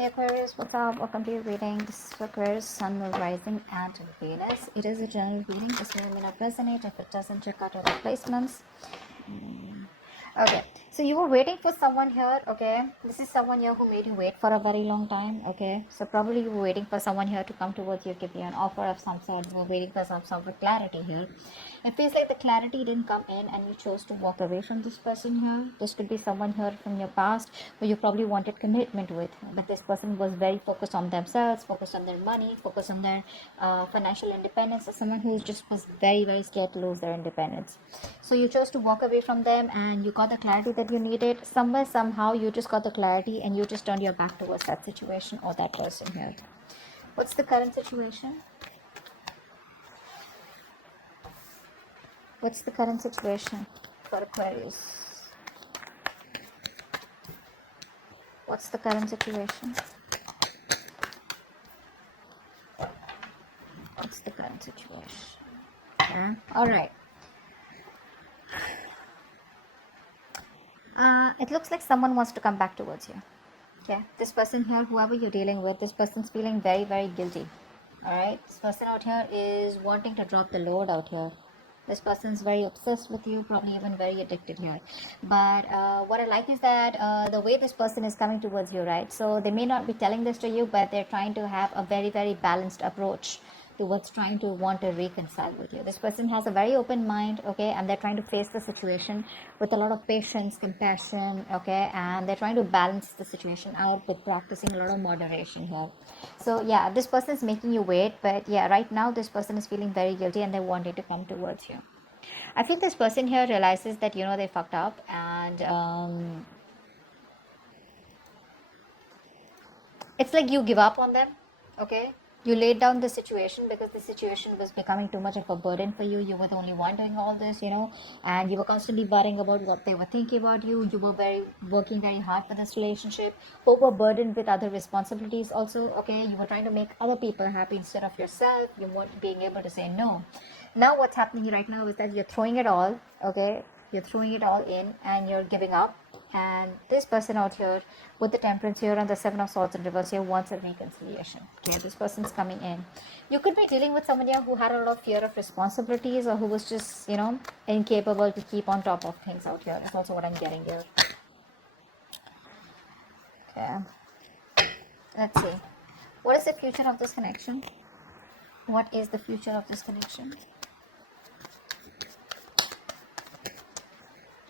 Hey Aquarius, what's up? Welcome to your reading. This is Aquarius, Sun, Moon, Rising, and Venus. It is a general reading. This may not resonate. If it doesn't, check out other placements. Okay, so you were waiting for someone here. Okay, this is someone here who made you wait for a very long time. Okay, so probably you were waiting for someone here to come towards you, give you an offer of some sort. You were waiting for some sort of clarity here. It feels like the clarity didn't come in and you chose to walk away from this person here. This could be someone here from your past who you probably wanted commitment with, but this person was very focused on themselves, focused on their money, focused on their financial independence, or someone who just was very, very scared to lose their independence. So you chose to walk away from them and you got the clarity that you needed. Somewhere, somehow, you just got the clarity and you just turned your back towards that situation or that person here. What's the current situation? What's the current situation for Aquarius? What's the current situation? What's the current situation? Yeah. All right. It looks like someone wants to come back towards you. Okay. This person here, whoever you're dealing with, this person's feeling very, very guilty. All right. This person out here is wanting to drop the load out here. This person's very obsessed with you, probably even very addicted here. But what I like is that the way this person is coming towards you, right? So they may not be telling this to you, but they're trying to have a very, very balanced approach towards trying to want to reconcile with you. This person has a very open mind, okay, and they're trying to face the situation with a lot of patience, compassion, okay, and they're trying to balance the situation out with practicing a lot of moderation here. So yeah, this person is making you wait, but yeah, right now this person is feeling very guilty and they wanted to come towards you. I feel this person here realizes that they fucked up, and it's like you give up on them. Okay, you laid down the situation because the situation was becoming too much of a burden for you. You were the only one doing all this, and you were constantly worrying about what they were thinking about you. You were working very hard for this relationship, overburdened with other responsibilities also. Okay, you were trying to make other people happy instead of yourself. You weren't being able to say no. Now what's happening right now is that you're throwing it all. Okay, you're throwing it all in and you're giving up. And this person out here with the temperance here and the seven of swords in reverse here wants a reconciliation. Okay, this person's coming in. You could be dealing with somebody who had a lot of fear of responsibilities, or who was just incapable to keep on top of things out here. That's also what I'm getting here. Okay, let's see, what is the future of this connection? What is the future of this connection?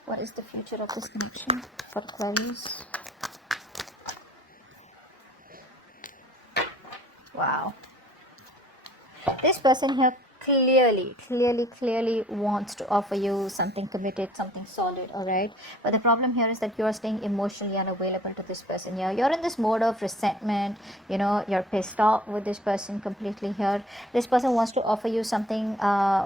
What is the future of this connection for Aquarius? Wow. This person here clearly wants to offer you something committed, something solid, all right? But the problem here is that you're staying emotionally unavailable to this person here. You're in this mode of resentment, you're pissed off with this person completely here. This person wants to offer you something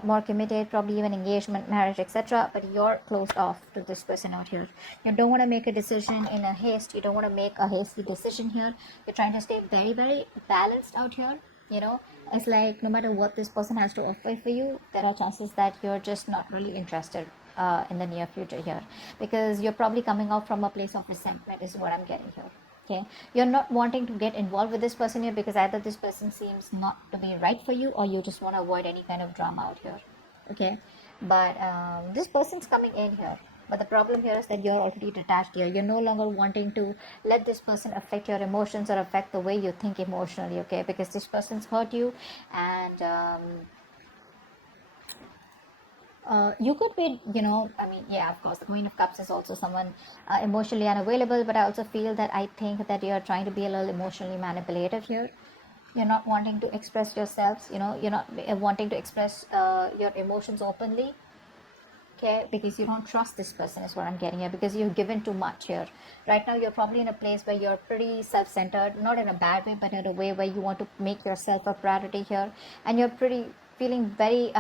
more committed, probably even engagement, marriage, etc. But you're closed off to this person out here. You don't want to make a decision in a haste. You don't want to make a hasty decision here. You're trying to stay very, very balanced out here. It's like no matter what this person has to offer for you, there are chances that you're just not really interested in the near future here, because you're probably coming out from a place of resentment is what I'm getting here. Okay, you're not wanting to get involved with this person here because either this person seems not to be right for you, or you just want to avoid any kind of drama out here. Okay, but this person's coming in here. But the problem here is that you're already detached here. You're no longer wanting to let this person affect your emotions or affect the way you think emotionally, okay? Because this person's hurt you, and you could be, yeah, of course, the Queen of Cups is also someone emotionally unavailable, but I also feel that I think that you're trying to be a little emotionally manipulative here. You're not wanting to express yourselves, you're not wanting to express your emotions openly. Okay, because you don't trust this person is what I'm getting here, because you've given too much here. Right now you're probably in a place where you're pretty self-centered, not in a bad way, but in a way where you want to make yourself a priority here, and you're pretty feeling very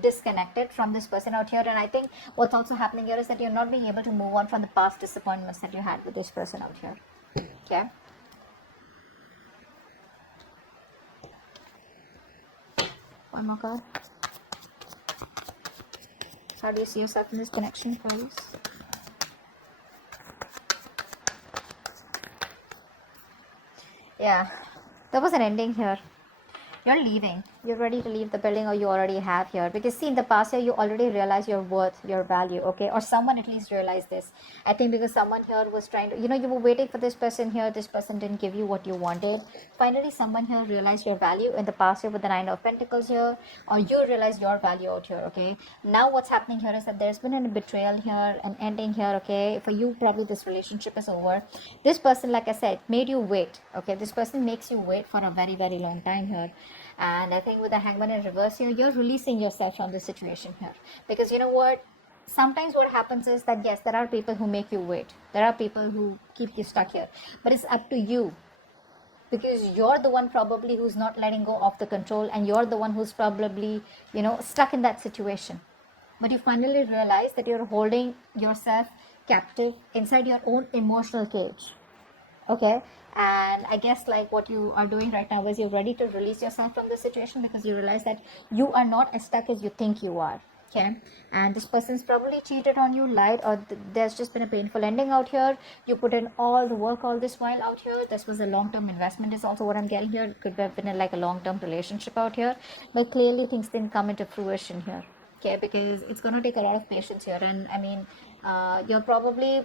disconnected from this person out here. And I think what's also happening here is that you're not being able to move on from the past disappointments that you had with this person out here. Okay, one more card. How do you see yourself in this connection, Aquarius? Yeah, there was an ending here. You're leaving. You're ready to leave the building, or you already have here. Because see, in the past year, you already realized your worth, your value, okay? Or someone at least realized this. I think because someone here was trying to, you were waiting for this person here. This person didn't give you what you wanted. Finally, someone here realized your value in the past year with the Nine of Pentacles here, or you realized your value out here, okay? Now, what's happening here is that there's been a betrayal here, an ending here, okay? For you, probably this relationship is over. This person, like I said, made you wait, okay? This person makes you wait for a very, very long time here. And I think with the Hangman in reverse here, you're releasing yourself from this situation here. Because you know what? Sometimes what happens is that, yes, there are people who make you wait. There are people who keep you stuck here. But it's up to you. Because you're the one probably who's not letting go of the control. And you're the one who's probably, stuck in that situation. But you finally realize that you're holding yourself captive inside your own emotional cage. Okay, and I guess like what you are doing right now is you're ready to release yourself from the situation because you realize that you are not as stuck as you think you are. Okay, and this person's probably cheated on you, lied, or there's just been a painful ending out here. You put in all the work all this while out here. This was a long-term investment is also what I'm getting here. It could have been like a long-term relationship out here, but clearly things didn't come into fruition here. Okay, because it's going to take a lot of patience here, and I mean you're probably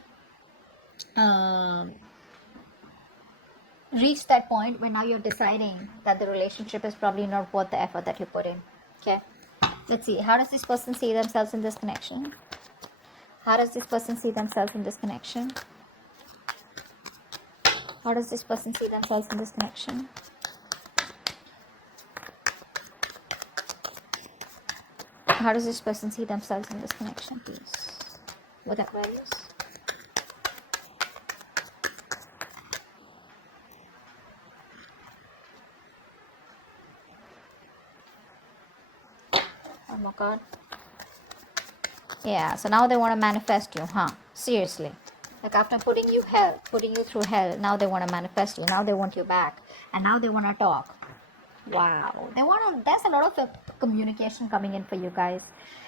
reach that point where now you're deciding that the relationship is probably not worth the effort that you put in. Okay, let's see, how does this person see themselves in this connection? How does this person see themselves in this connection? How does this person see themselves in this connection? How does this person see themselves in this connection, please? With Aquarius. Oh my god. Yeah, so now they want to manifest you, huh? Seriously. Like after putting you through hell, now they want to manifest you. Now they want you back. And now they want to talk. Wow. There's a lot of communication coming in for you guys.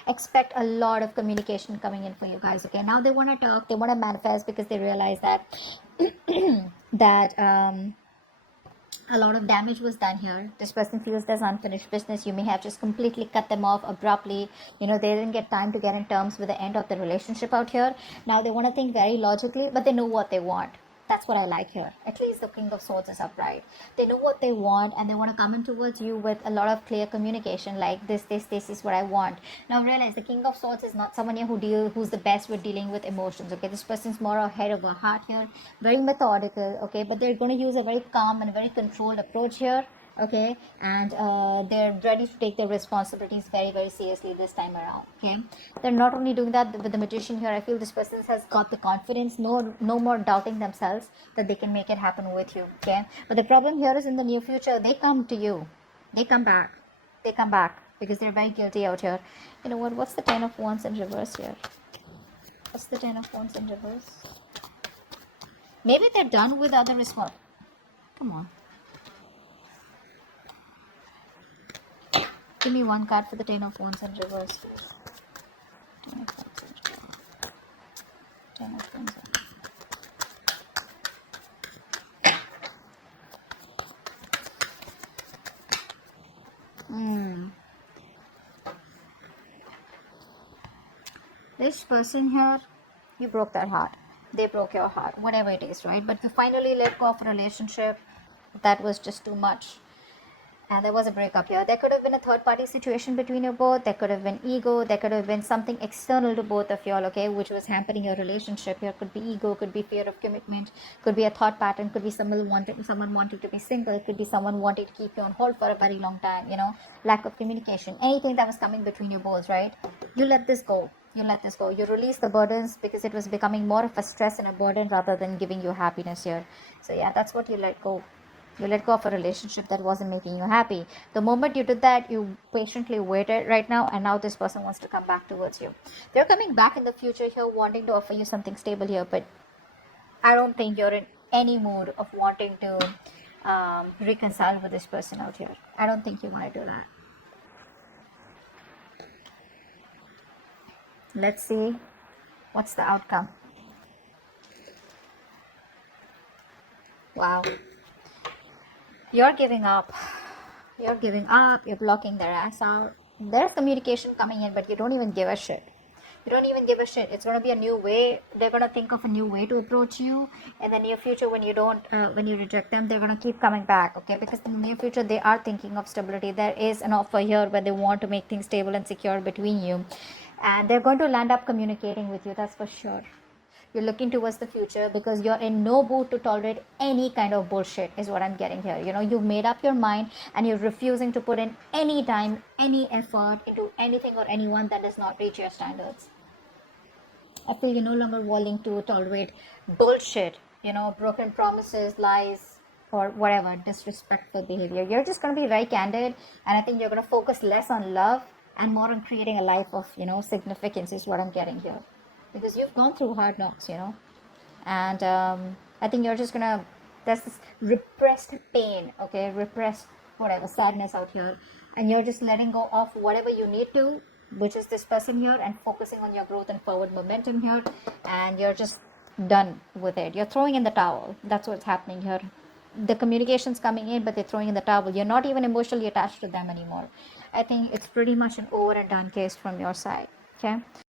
Expect a lot of communication coming in for you guys. Okay, now they want to talk, they want to manifest because they realize that that a lot of damage was done here. This person feels there's unfinished business. You may have just completely cut them off abruptly. They didn't get time to get in terms with the end of the relationship out here. Now they want to think very logically, but they know what they want. That's what I like here. At least the King of Swords is upright. They know what they want and they want to come in towards you with a lot of clear communication like this is what I want. Now realize the King of Swords is not someone here who's the best with dealing with emotions. Okay, this person's more ahead of a heart here, very methodical. Okay, but they're going to use a very calm and very controlled approach here. Okay, and they're ready to take their responsibilities very, very seriously this time around. Okay, they're not only doing that with the Magician here. I feel this person has got the confidence, no more doubting themselves that they can make it happen with you. Okay, but the problem here is in the near future they come to you, they come back because they're very guilty out here. You know what, what's the Ten of Wands in reverse here? What's the Ten of Wands in reverse? Maybe they're done with other response. Come on, give me one card for the Ten of Wands in reverse. Ten of Wands in reverse. Ten of Wands in reverse. This person here, you broke their heart. They broke your heart, whatever it is, right? But you finally let go of a relationship that was just too much. And there was a breakup here. There could have been a third party situation between you both. There could have been ego. There could have been something external to both of y'all, okay, which was hampering your relationship. Here could be ego, could be fear of commitment, could be a thought pattern, could be someone wanting to be single, it could be someone wanting to keep you on hold for a very long time, lack of communication, anything that was coming between you both, right? You let this go. You release the burdens because it was becoming more of a stress and a burden rather than giving you happiness here. So yeah, that's what you let go. You let go of a relationship that wasn't making you happy. The moment you did that, you patiently waited right now, and now this person wants to come back towards you. They're coming back in the future here, wanting to offer you something stable here, but I don't think you're in any mood of wanting to reconcile with this person out here. I don't think you want to do that. Let's see what's the outcome. Wow. You're giving up. You're giving up. You're blocking their ass out. There's communication coming in, but you don't even give a shit. You don't even give a shit. It's going to be a new way. They're going to think of a new way to approach you in the near future. When you don't, when you reject them, they're going to keep coming back. Okay, because in the near future they are thinking of stability. There is an offer here where they want to make things stable and secure between you, and they're going to land up communicating with you. That's for sure. You're looking towards the future because you're in no mood to tolerate any kind of bullshit, is what I'm getting here. You know, you've made up your mind and you're refusing to put in any time, any effort into anything or anyone that does not reach your standards. I feel you're no longer willing to tolerate bullshit, you know, broken promises, lies, or whatever, disrespectful behavior. You're just going to be very candid, and I think you're going to focus less on love and more on creating a life of, you know, significance, is what I'm getting here. Because you've gone through hard knocks, you know, and I think you're just going to, there's this repressed pain, okay, repressed whatever, sadness out here, and you're just letting go of whatever you need to, which is this person here, and focusing on your growth and forward momentum here, and you're just done with it. You're throwing in the towel. That's what's happening here. The communication's coming in, but they're throwing in the towel. You're not even emotionally attached to them anymore. I think it's pretty much an over and done case from your side. Okay.